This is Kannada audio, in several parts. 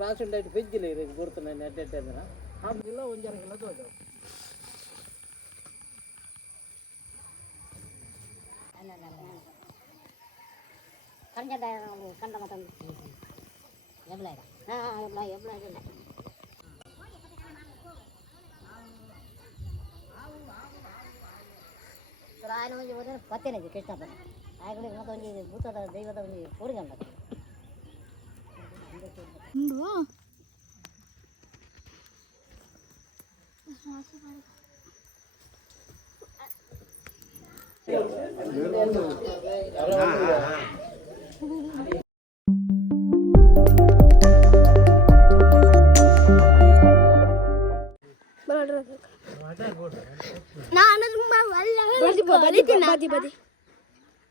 రాసి ఉండే పెంచిలే గుర్తున్నాయి నెట్ కిలో ಒಂಜర కిలో తోడు ಕಂಡ ಮತ್ತೊಂದು ಎಬ್ಲ ఆయన ಒಂದು ಹೋದರೆ ಪತ್ತೇನೆ ಕೃಷ್ಣಪ್ಪನ ಆಗಲಿ ಮತ್ತೊಂದು ಭೂತದ ದೈವದ ಒಂದು ಕೋರಿಗಂಡ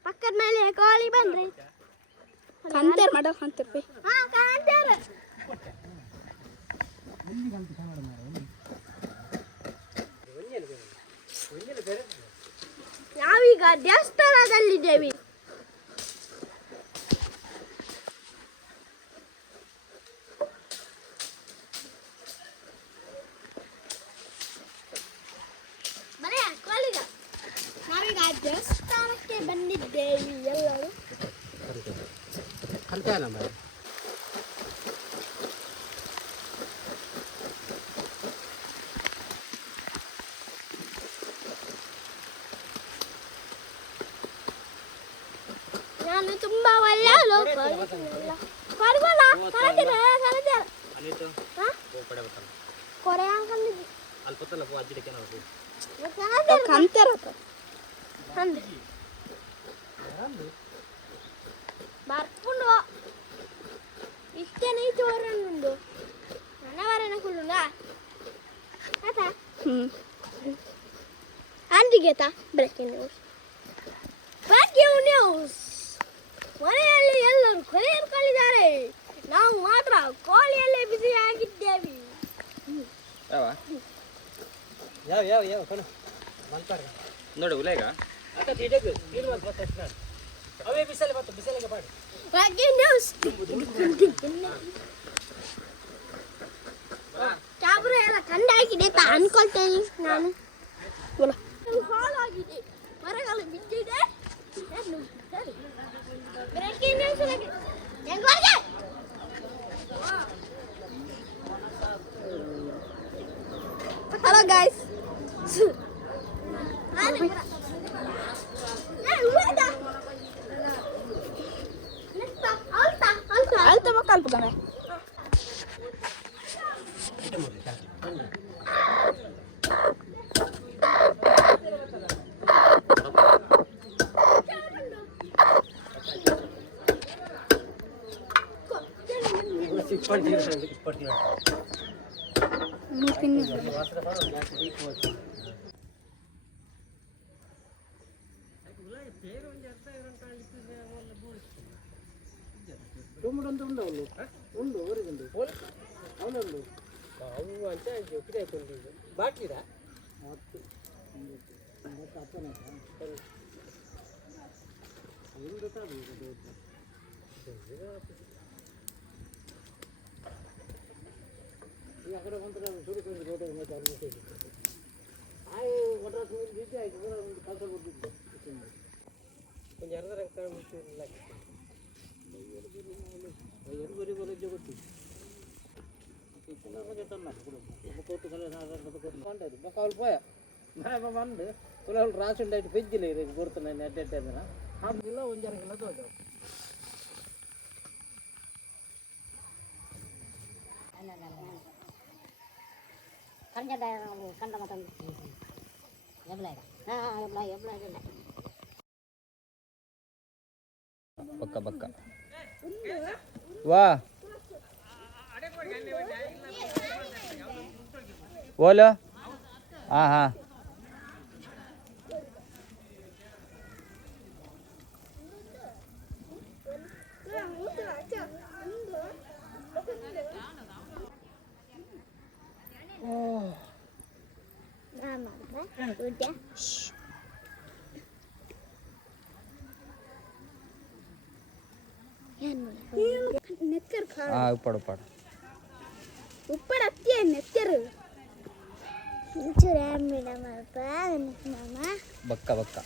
ಪಕ್ಕದ ಮೇಲೆ ಕೋಳಿ ಬಂದ್ರಿ ಕಂತೇರ್ ಮಾಡೋ ಕಂತೇರ್ ನಾವೀಗ ದೇವಸ್ಥಾನದಲ್ಲಿದ್ದೇವೆ. ನಾವೀಗ ದೇವಸ್ಥಾನಕ್ಕೆ ಬಂದಿದ್ದೇವೆ ಎಲ್ಲರೂ. ನಾನು ತುಂಬಾ ಒಳ್ಳೆ ಬರ್ಪುಂಡು ಇಷ್ಟೇನೆ ಚೋರನ್ನುಂಡು ನನವರನ ಕುಳ್ಳುಂಗ ಆತ ಅಂದಿಗೆತ ಬ್ರೇಕಿಂಗ್ ನ್ಯೂಸ್ ಮನೆಯಲ್ಲಿ ಎಲ್ಲರೂ ಕೊಲೆಯಿರ್ಕೊಂಡಿದ್ದಾರೆ, ನಾವು ಮಾತ್ರ ಕೋಳಿಯಲ್ಲೇ ಬಿಸಿಯಾಗಿದ್ದೇವೆ. ನೋಡಿ ಉಲೇಗ ಅವೇ ಬಿಸಲೆ ಮತ್ತು ಬಿಸಲಿಗೆ ಪಾಡು ಬ್ರೇಕಿಂಗ್ ನ್ಯೂಸ್ ಚಾಬ್ರ ಎಲ್ಲ ಕಂಡಾಗಿದೆ ಅಂತ ಅನ್ಕೊಳ್ತೇನೆ ನಾನು. ಹಾಳಾಗಿದೆ, ಮರಗಳು ಬಿದ್ದಿದೆ. ಬ್ರೇಕಿಂಗ್ ನ್ಯೂಸ್ ಹೆಂಗೋಗೆ hello guys, alta bakal pegang ya. Mungkin ಉಂಡು ಊರಿಗುಂಡು ಅವನುಂಡು ಅವು ಅಂತ ಕಿರಾಯ್ಕೊಂಡು ಬಾಟ್ಲಿದ ಮತ್ತು ಅಪ್ಪನ ಈ ಅಕಡೆ ಬಂದರೆ ಸುರಿಕೊಂಡು ರೋಡ್ ಆಯ್ ಒಟ್ರ ಬಿದ್ದು ಆಯ್ತು ಒಂದು ಕೆಲಸ ಕೊಟ್ಟಿದ್ದು ಒಂದು ಎರಡರ ಇಲ್ಲ ಎಡುಗರಿ ಬರೋದು ಗೊತ್ತು బకాలు పోయా వండు పిల్లలు రాసి ఉండే పెంచిలే గుర్తున్నాయి నెట్ కిలో ಒಂಜರ ಕಿಲೋ ತೋದು ಕಂಡ ಮತ್ತೊಂದು ಪಕ್ಕ ಪಕ್ಕ ವಾ बोलो हाँ हाँ ಉಪ್ಪಾಡು ಉಪ್ಪಾಡು ಉಪ್ಪಡ ಅತ್ತಿ ನೆಕ್ಕರು ಬಕ್ಕ ಬಕ್ಕ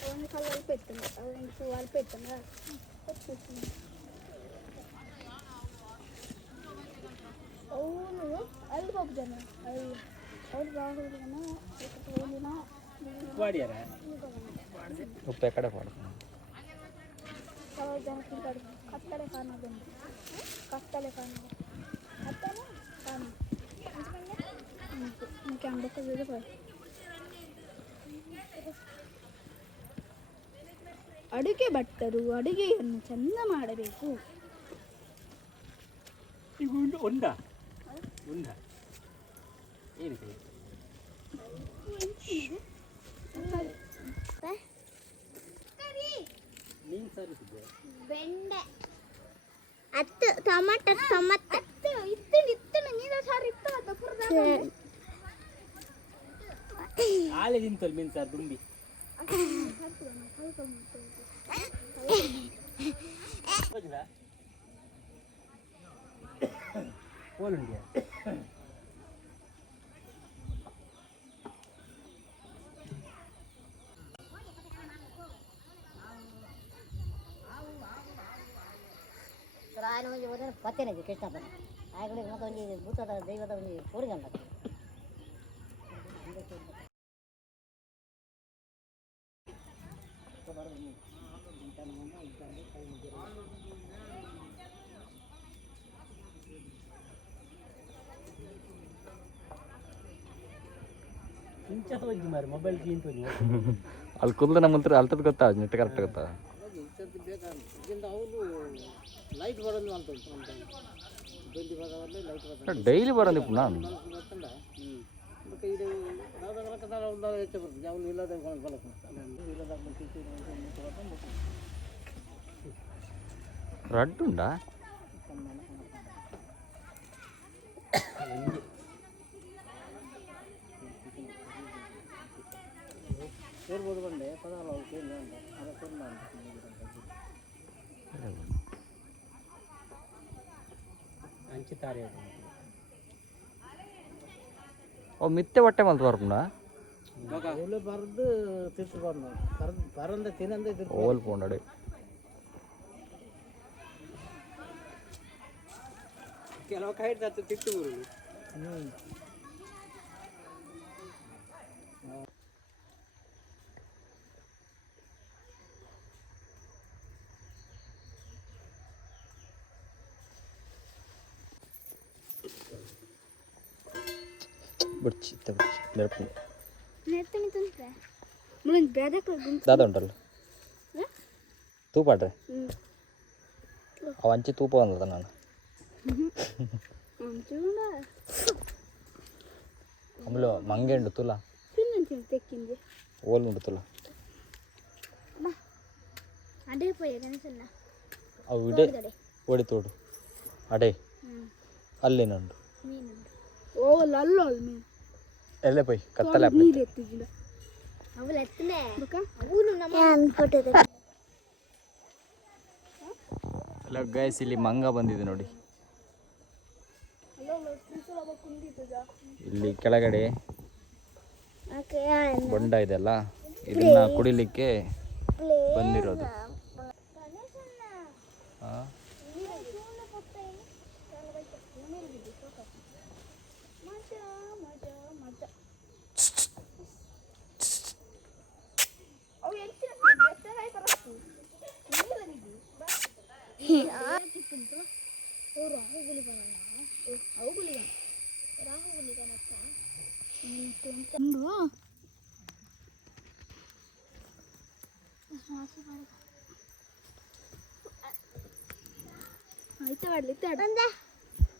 ಅವನ ಕಲ್ಲಲ್ಲಿ ಪೆಟ್ಟನು ಅವನ ಹೂವಲ್ಲಿ ಪೆಟ್ಟನ ಅವನು ಅಲ್ಲಿಗೆ ಹೋಗ್ತಾನ ಅವ್ರು ಹೋಗ್ತಾನ ಉಪ್ಪು ಎಕಡೆ ಪಾಡು ಜನ ತಿಂತಾడు ಕತ್ತಲೆ ಕಾಣೋದು ಕತ್ತಲೆ ಕಾಣೋದು ಕತ್ತಲೆ ಕಾಣೋದು ఇంకా అంబొక్క ಅಡುಗೆ ಭಟ್ಟರು ಅಡುಗೆಯನ್ನು ಚೆಂದ ಮಾಡಬೇಕು. ಈಗ ಉಂಡ ಏನಿದೆ ನೀನು ಸರಿಸಿದ್ದೆ ಬೆಂಡೆ ಅತ್ತು ಟೊಮಟೊ ಅತ್ತು ಇತ್ತು ನೀರು ಸಾರು ಇತ್ತು ಅದು ಆಲೆ ತಿಂತಲ್ ಮೀನು ಸಾರು ದುಂಬಿ ಓಲುಂಡಿಯಾ ఆయన మంచి పోతే పత్తేనది కృష్ణాపురం ఆయన మొత్తం భూత దైవత కోరిగంట ಇಂಚ ಹೋಗಿ ಮಾರಿ ಮೊಬೈಲ್ ಗೀಂತ ಹೋಗಿ ಅಲ್ಲಿ ಕುಲ್ದ ನಮ್ಮಂತ್ರ ಅಲ್ತದ ಗೊತ್ತಾ ನೆಟ್ ಕರೆಕ್ಟ್ ಗೊತ್ತಾ ಅವನು ಲೈಟ್ ಬರೋದು ಅಂತ ಬೆಂಡಿ ಬರೋವಲ್ಲೇ ಲೈಟ್ ಬರೋದು ಡೈಲಿ ಬರೋದು ఇప్పుడు ನಾನು ಬರ್ತಂಡ ಮತ್ತೆ ಇದು ನಾದಾಗ ಕದಾಲ ಒಂದು ಹೆಚ್ಚು ಬರ್ತದೆ ಅವನು ಇಲ್ಲದ ಬಲಕ ಇಲ್ಲದ ರಡ್ಡು ಉಂಡಾ ಸೇರ್ಬೋದು ಬಂಡೆ ಪದಾಲ ಕೇಳಿ ಅಂತ ಅದಕ್ಕೆ ಹಂಚುತ್ತಾರೆ ಓ ಮಿತ್ತೆ ಹೊಟ್ಟೆ ಮಲ್ತು ಬರ್ಕೊಂಡ ಒಳ್ಳೆ ಬರೆದು ತಿರ್ಸಿ ಬಂದು ಬರಂದ ತಿನ್ನಂದೆ ಓಲ್ ಪೋಂಡಡೆ ಕೆಲವು ಕೈ ಹಿಡ್ದು ತಿಟ್ಟು ಬರುದು ಬಿಡ್ಚಿ ನೆರಪು ನೆತ್ತನಿ ತಂತ್ರೆ ಮುಳನ್ ಬೇದಕ್ಕೆ ದಾದ ಉಂಟಲ್ಲ ತೂಪಾಡ್ರೆ ಅವ ಅಂಚಿ ತೂಪ ಬಂದದ ನಾನು ಆಮೇಲೆ ಮಂಗೆ ಉಂಡು ತುಲ ತೆಕ್ಕಿಂದೆ ಓಲ್ ಉಂಡು ತುಲ ಅದೇ ಪೋಯ ಕನಸಲ್ಲ ಅವು ಇಡೆ ಓಡಿ ತೋಡು ಅಡೆ ಅಲ್ಲೇನುಂಡು ಮೀನುಂಡು ಓ ಲಲ್ಲೋ ಮೀನು ಎಲ್ಲೇ ಪೈ ಕತ್ತಲೆ ನೀರು ಎತ್ತಿದ್ದ ಅವಳು ಎತ್ತನೆ ಅವನು ನಮ್ಮ ಅನ್ಕೊಟ್ಟದೆ ಎಲ್ಲ ಗೈಸ್ ಇಲ್ಲಿ ಮಂಗ ಬಂದಿದೆ ನೋಡಿ ಇಲ್ಲಿ ಕೆಳಗಡೆ ಬೊಂಡ ಇದೆಲ್ಲ ಇದನ್ನ ಕುಡಿಲಿಕ್ಕೆ ಬಂದಿರೋದು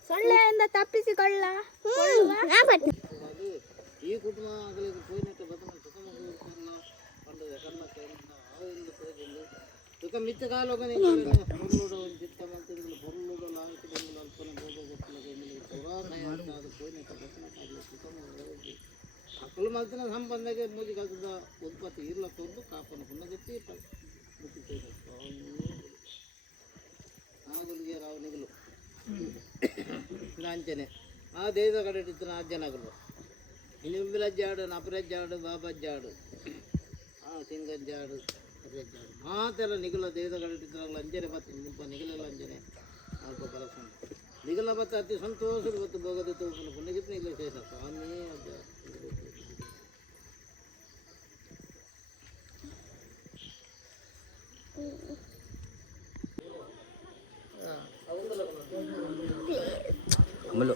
ಸೊಳ್ಳೆಯಿಂದ ತಪ್ಪಿಸಿಕೊಳ್ಳ ಈ ಕುಟುಂಬಗಳಿಗೆ ಪೋಯಿನಟ್ಟು ಬದನ ಸುಖಮಲ್ಲ ಪಂಡದ ಕನ್ನಕ್ಕೆ ಅವಿಂದ ಪೋಯಿದ್ದು ಸುಖ ಮಿಚ್ಚ ಕಾಲೋಗ பொருளோட ಚಿತ್ತ ಮಂತ್ರಿಗಳು பொருளோட ಲಾಭಕ್ಕೆ ಬಂದು ಅಲ್ಪನೆ ಬೋಗ ಗೊತ್ತಲ್ಲ ಪೌರಾಣಯ ಅದು ಪೋಯಿನಟ್ಟು ಬದನ ಸುಖಮ ಅಕ್ಕಲು ಮಲ್ತಿನ ಸಂಬಂಧಕ್ಕೆ ಮೂಜಿ ಕಲ್ತದ ಉತ್ಪತ್ತಿ ಇರ್ಲ ತೋರ್ದು ಕಾಪನ ಪುಣ್ಣಗತ್ತಿ ನಾಗುಲಿಗೆ ರಾವು ನಿಗಲು ಅಂಚನೆ ಆ ದೇವದ ಕಡೆ ಇತ್ತಿನ ಅಜ್ಜನಗಲು ನಿಂಬಿಲಜ್ಜಾಡು ನಪರಜ್ಜಾಡು ಬಾಬಜ್ಜಾಡು ಸಿಂಗಜ್ಜಾಡು ಅಜ್ಜಾಡು ಮಾತೆಲ್ಲ ನಿಗಲ ದೇವದ ಕಡೆ ಇತ್ತಿನ ಅಂಜನೆ ಬತ್ತು ಮುಲ್ಪ ನಿಗಲೆಲ್ಲ ಅಂಜನೆ ಅಲ್ಪ ಬಲಸ ನಿಗಲ ಬತ್ತ ಅತಿ ಸಂತೋಷದ ಬತ್ತು ಭೋಗದ ತೋಪನ ಪುಣ್ಯಗಿತ್ನ ಇಲ್ಲ ಶೇಷ ಸ್ವಾಮಿ ಅಜ್ಜ ಅಮಲು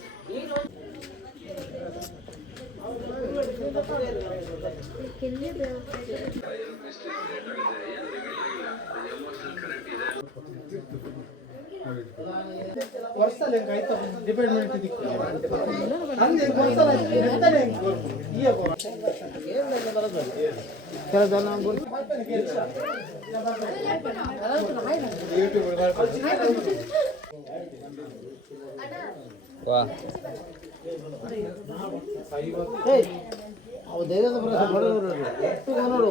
ವರ್ಷದಲ್ಲಿ ಆಯ್ತು ಡಿಪೆಂಡ್ಮೆಂಟ್ ಹಂಗೆ ವರ್ಷದಲ್ಲಿ ನೆಡ್ತಾನೆ ಈ ವಾ ಅವು ದೇವದ ಪ್ರಸ ಬಡವರು ನೋಡು